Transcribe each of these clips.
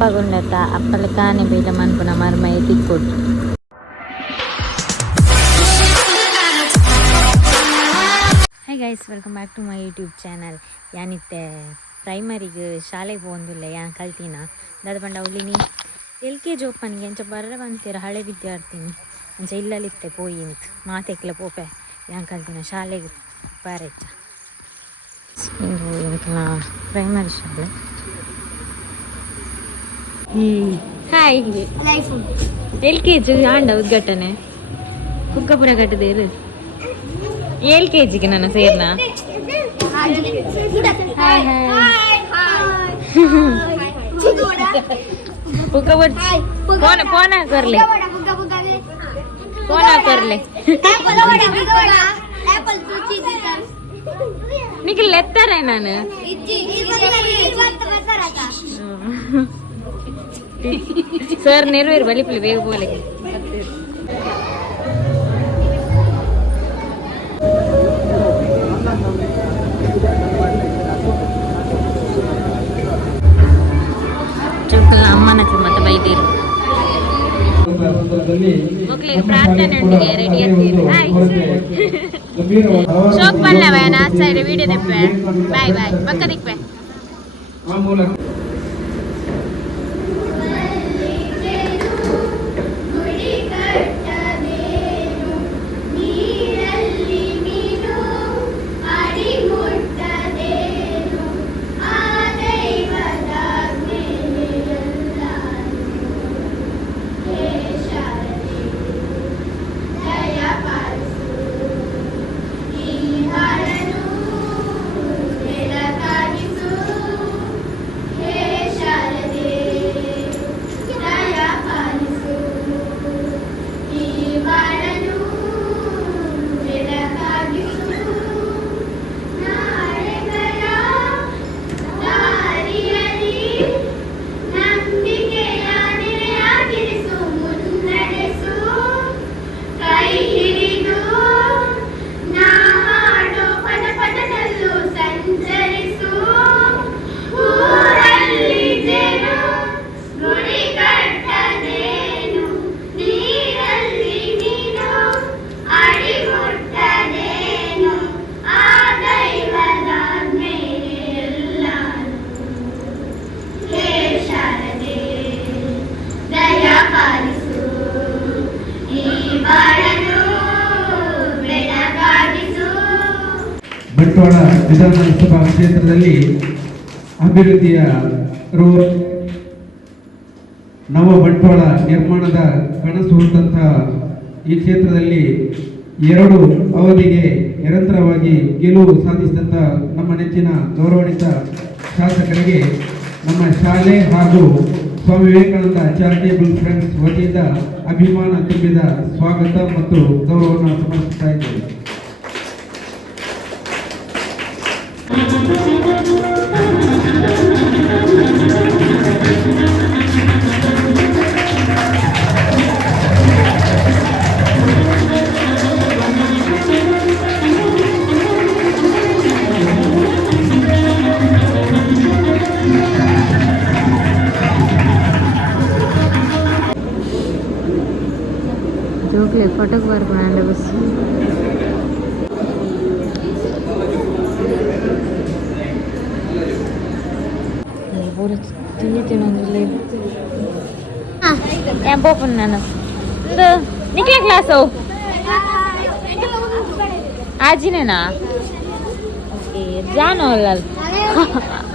ಅಪ್ಪಗುಂಡತ್ತ ಅಪ್ಪಲ ಕಾನೆ ಬೇಡ ಮನ್ಪುನ ಮರ್ಮೈ ತಿಕ್ಕೊಟ್ಟು. Hi guys, welcome back to my YouTube channel. ಯಾನಿತ್ತೆ ಪ್ರೈಮರಿಗೆ ಶಾಲೆಗೆ ಹೋಗಂದಿಲ್ಲ ಯಾನ್ ಕಲ್ತಿನ ದಾದ ಪಂಡ ಅವಳಿನಿ LKG ಒಪ್ಪನಿಗೆ ಅಂಚ ಬರ್ರ ಬಂತೀರ ಹಳೆ ವಿದ್ಯಾರ್ಥಿನಿ ಅಂಚ ಇಲ್ಲಲಿತ್ತೆ ಪೋಯಿ ಅಂತ ಮಾತೆಕ್ಲ ಪೋಪೆ ಯಾನ್ ಕಲ್ತಿನ ಶಾಲೆಗೆ ಪಾರೆಚ್ಚ ಇದು ಇದಕ್ಕೆಲ್ಲ ಪ್ರೈಮರಿ ಶಾಲೆ. ಹಾಯ್, LKG ಆಂಡ ಉದ್ಘಾಟನೆ ಕುಕ್ಕಪುರ ಕಟ್ಟದೇರು LKGಗೆ ನನ್ನ ಸೇರ್ನ. ಹಾಯ್ ಫೋನ್ ಹಾಕರ್ಲೆ ನಿಖಿಲ್ ಎತ್ತಾರೆ ನಾನು ಸರ್ ನೆರವೇರು ಬಲಿಪ್ಲಿ ಬೇಗ ಬೋಲೆ. ಅಮ್ಮನ ಹತ್ರ ಮತ್ತೆ ಬೈದೇರು ಮಕ್ಕಳಿಗೆ ಪ್ರಾರ್ಥನೆ ಉಂಟಿಗೆ ರೆಡಿ ಆಗ್ತೀರಿ. ಶೋಕ್ ಬಲ್ಲವ ನಾ ಸೈಡ್ ವಿಡಿಯೋ ತೆಪ್ಪೆ ಬಾಯ್ ಬಾಯ್ ಪಕ್ಕ ದಿಕ್ಪೆ. ಬಂಟ್ವಾಳ ವಿಧಾನಸಭಾ ಕ್ಷೇತ್ರದಲ್ಲಿ ಅಭಿವೃದ್ಧಿಯ ನವ ಬಂಟ್ವಾಳ ನಿರ್ಮಾಣದ ಕನಸು ಹೊತ್ತಂತಹ ಈ ಕ್ಷೇತ್ರದಲ್ಲಿ 2 ಅವಧಿಗೆ ನಿರಂತರವಾಗಿ ಗೆಲುವು ಸಾಧಿಸಿದಂಥ ನಮ್ಮ ನೆಚ್ಚಿನ ಗೌರವಾನ್ವಿತ ಶಾಸಕರಿಗೆ ನಮ್ಮ ಶಾಲೆ ಹಾಗೂ ಸ್ವಾಮಿ ವಿವೇಕಾನಂದ ಚಾರಿಟೇಬಲ್ ಫ್ರೆಂಡ್ಸ್ ವತಿಯಿಂದ ಅಭಿಮಾನ ತುಂಬಿದ ಸ್ವಾಗತ ಮತ್ತು ಗೌರವವನ್ನು ಸಮರ್ಪಿಸ್ತಾ ಇದ್ದೇವೆ. ಜೋಕ್ಲೆ ಫೋಟೋಗೆ ಬರ್ಕೊಂಡು ಬಸ್ ತಿನ್ನೊಂದಿಲ್ಲ ಪೋಪನ್ ನಾನು ಒಂದು ನಿಕ್ಲೆ ಕ್ಲಾಸು ಆಜಿನೇನಾ ಓಕೆ ಜಾನು ಅಲ್ಲ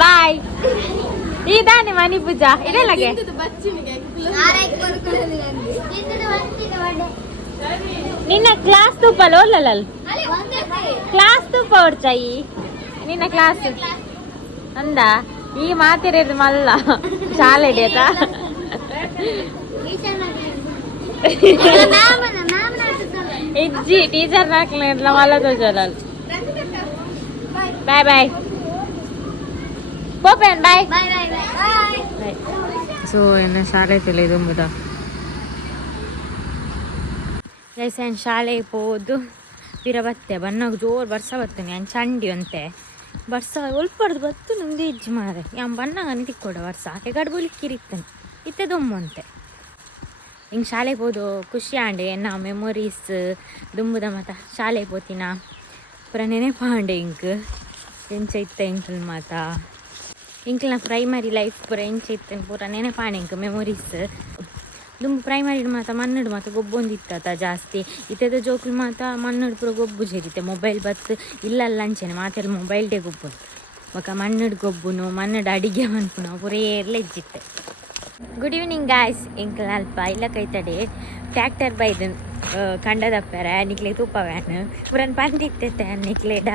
ಬಾಯ್ ಇದಾನೆ ಮನಿ ಪೂಜಾ ಇದೆಲ್ಲಗೆ ನಿನ್ನ ಕ್ಲಾಸ್ ತುಪ್ಪಲ್ಲ ಓಲ್ಲಲ್ಲ ಕ್ಲಾಸ್ ತುಪ್ಪ ಹೊಡ್ಚಾಯಿ ನಿನ್ನ ಕ್ಲಾಸ್ ಅಂದ ಈ ಮಾತಿರೋದು ಮಲ್ಲ ಶಾಲೆ ಹಿಡಿಯತಾ ಇಜ್ಜಿ ಟೀಚರ್ ನಾಲ್ಕಲ್ಲ ಮಲ್ಲ ತೋಜಲ್ಲ ಬಾಯ್ ಬಾಯ್ ಪೋಪೇನ್ ಬಾಯ್ ಸೊ ಇನ್ನು ಶಾಲೆ ತಿಳಿ ತುಂಬುದ ಜೈಸನ್ ಶಾಲೆಗೆ ಹೋದು ಪಿರ ಬತ್ತೆ ಬನ್ನಾಗ ಜೋರು ಬರ್ಸ ಬರ್ತೇನೆ ನಾನು ಚಂಡಿ ಅಂತೆ ಬರ್ಸ ಒಲ್ಪಡ್ದು ಬತ್ತು ನಂಗೆ ಇಜ್ಜಿ ಮಾರೆ ಯಾಂ ಬಣ್ಣಗನಿ ತಿಕ್ಕೊಡ ವರ್ಷ ಎಗಡ್ ಬೋಲಿಕ್ಕಿರಿತ್ತನೆ ಇತ್ತೆ ದೊಮ್ಮಂತೆ ಹಿಂಗೆ ಶಾಲೆಗೆ ಹೋದು ಖುಷಿ ಆಂಡೆ ನಾ ಮೆಮೊರೀಸ್ ದುಂಬುದ ಮಾತ ಶಾಲೆಗೆ ಹೋತಿನ ಪೂರ ನೆನೆಪಾಂಡೆ ಇಂಕ್ ಎಂಚ ಇತ್ತ ಇಂಕ್ಲ್ ಮಾತ ಇಂಕ್ಲ್ನ ಪ್ರೈಮರಿ ಲೈಫ್ ಪೂರ ಎಂಚ ಇತ್ತೇನೆ ಪೂರ ನೆನೆಪಾಂಡೆ ಇಂಕ್ ಮೆಮೊರೀಸ್ ದುಂಬು ಪ್ರೈಮರಿ ಮಾತ ಮನ್ನಡು ಮಾತ ಗೊಬ್ಬೊಂದಿತ್ತ ಜಾಸ್ತಿ ಇತ್ತದ ಜೋಕ್ಲು ಮಾತ ಮನ್ನಡು ಪೂರ ಗೊಬ್ಬು ಸೇರಿತ್ತೆ ಮೊಬೈಲ್ ಬತ್ತು ಇಲ್ಲಲ್ಲ ಅಂಚೆನೆ ಮಾತೆಲ್ಲ ಮೊಬೈಲ್ಡೇ ಗೊಬ್ಬು ಬೊಕ ಮನ್ನಡು ಗೊಬ್ಬುನು ಮನ್ನಡು ಅಡಿಗೆ ಮನ್ಪುನು ಪೂರ ಏರ್ಲ ಇಜ್ಜಿತ್ತೆ. ಗುಡ್ ಈವ್ನಿಂಗ್ ಗಾಯ್ಸ್ ಇಂಕ್ಲ ಅಲ್ಪ ಇಲ್ಲ ಕೈತಡೆ ಟ್ಯಾಕ್ಟರ್ ಬೈದು ಕಂಡದಪ್ಪರ ನಿಕ್ಲೆ ತೂಪ ವ್ಯಾನ್ ಪುರನ್ ಪಂದಿತ್ತೆ ನಿಕ್ಲೆಡ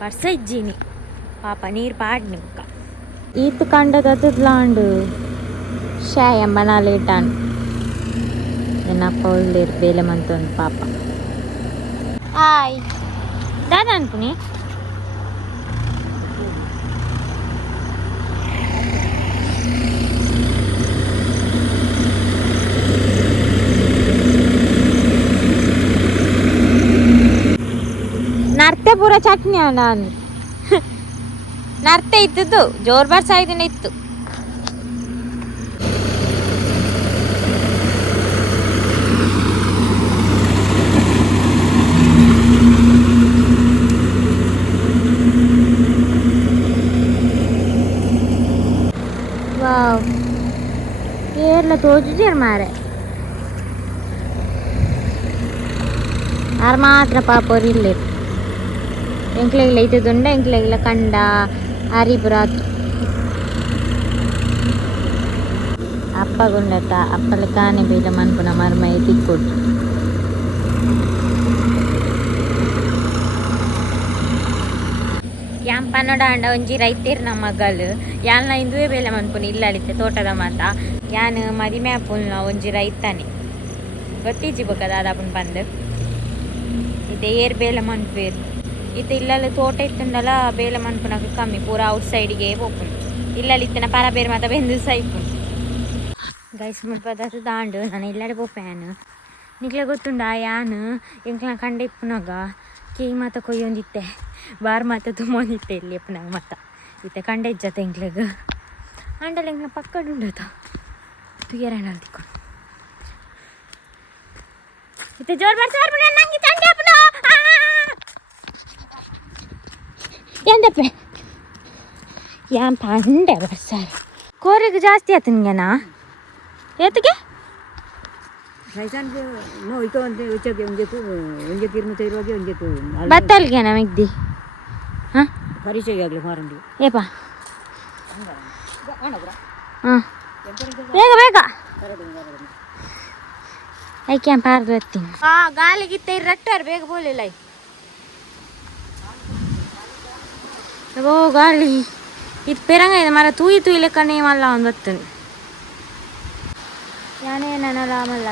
ವರ್ಷ ಇಜ್ಜಿನಿ ಪಾಪ ನೀರು ಪಾಡ್ನಿ ಬುಕ್ಕ ಈತ್ ಕಂಡದದ್ಲಾಂಡು ಶಾಯ ಮನಾಲೇಟಾನ್ ಏನಪ್ಪ ಒಳ್ಳೆರು ಬೇಲೆ ಮಂತೊಂದು ಪಾಪ ಆಯ್ ದಾದ ಅನ್ಪುನಿ ನರ್ತೆ ಪೂರ ಚಟ್ನಿ ನಾನು ನರ್ತೆ ಇತ್ತದು ಜೋರ್ ಬರ್ಸ ಇದನ್ನ ಇತ್ತು. ವಾವ್ ಏರ್ಲ ತೋಜುಜೇರ್ ಮಾರೆ ಆರು ಮಾತ್ರ ಪಾಪವ್ರು ಇಲ್ಲೇ ಎಂಕ್ಲೆಗಿಲ್ಲ ಇತ್ತದುಂಡ ಎಂಕ್ಲೆಗಿಲ್ಲ ಕಂಡ ಹರಿಪುರಾತ್ ಅಪ್ಪ ಗುಂಡತ್ತ ಅಪ್ಪಲ ಕಾನೆ ಬೇಡ ಮನ್ಪುನ ಮರ್ಮೈ ತಿಕ್ಕೊಟ್ಟು ಯಾಂ ಪನ್ನಡ ಅಂಡ ಒಂಜಿ ರೈತೇರ್ ನಮ್ಮ ಮಗಳು ಯಾಲ್ನ ಇಂದುವೆ ಬೇಲೆ ಮನ್ಪುನಿ ಇಲ್ಲ ಅಳಿತೆ ತೋಟದ ಮಾತ ಯಾನ್ ಮದಿಮೆ ಆಪುಲ್ನ ಒಂಜಿ ರೈತನೇ ಗೊತ್ತಿಜ್ಜಿ ಬೊಕ ದಾದಾಪುನ್ ಬಂದು ಇತ್ತೆ ಏರ್ ಬೇಲೆ ಮನ್ಪೇರು ಇತ್ತೆ ಇಲ್ಲಲ್ಲಿ ತೋಟ ಇತ್ತುಂಡಲ ಬೇಲೆ ಮನ್ಪುನಗ ಕಮ್ಮಿ ಪೂರ ಔಟ್ ಸೈಡ್ಗೆ ಹೋಗ್ಪುನು ಇಲ್ಲಲ್ಲಿ ಇತ್ತನ ಪರ ಬೇರೆ ಮಾತ ಬೆಂದು ಸೈಪುನು ಗೈಸ್ ಮುಲ್ಪದ ದಾಂಡು ನಾನು ಇಲ್ಲಡೆ ಪೋಪ್ಯಾನು ನಿಕ್ಲೆ ಗೊತ್ತುಂಡ ಯಾನು ಎಂಕ್ಲ ಕಂಡ ಇಪ್ಪುನಾಗ ಕೇಯಿ ಮಾತ ಕೊಯ್ಯೊಂದಿತ್ತೆ ಬಾರ್ ಮಾತ ತುಂಬೊಂದಿತ್ತೆ ಇಲ್ಲಿ ಇಪ್ಪನಾಗ ಮಾತ ಇತ್ತೆ ಕಂಡ ಇಜ್ಜತ್ತೆ ಎಂಕ್ಲೆಗ ಅಂಡಲ್ಲ ಎಂಕ್ಲ ಪಕ್ಕಡು ಉಂಡತ ತುಯ್ಯರಣ ತಿಕ್ಕೊಂಡು ಇತ್ತೆ ಜೋರ್ ಬರ್ಸ ನಂಗೆ ತಂಡೆ ಅಪ್ಪನ ಎಂದಪ್ಪೆ ಯಾನ್ ಪಂಡೆ ಬರ್ಸಾರ ಕೋರಿಗೆ ಜಾಸ್ತಿ ಆಯ್ತು ನಿಂಗೆನಾ ಏತಿಗೆ ಬತ್ತಲ್ಗೆ ನಮಗ್ದಿ ಹಾಂ ಪರಿಚಯ ಆಗಲಿ ಮಾರಂಡಿ ಏಪಾ ಹಾಂ ಬೇಗ ಬೇಗ ಐಕೆ ಪಾರ್ದು ಎತ್ತೀನಿ ಗಾಲಿಗಿತ್ತ ರಟ್ಟಾರ ಬೇಗ ಬೋಲಿಲ್ಲ ಓ ಗಾಳಿ ಇದು ಪೆರಂಗ ಇದೆ ಮರ ತೂಯಿ ತೂಯಿಲೆ ಕಣ್ಣೆ ಮಲ್ಲ ಒಂದು ಬರ್ತದೆ ಯಾನೇ ನನಲ ಮಲ್ಲ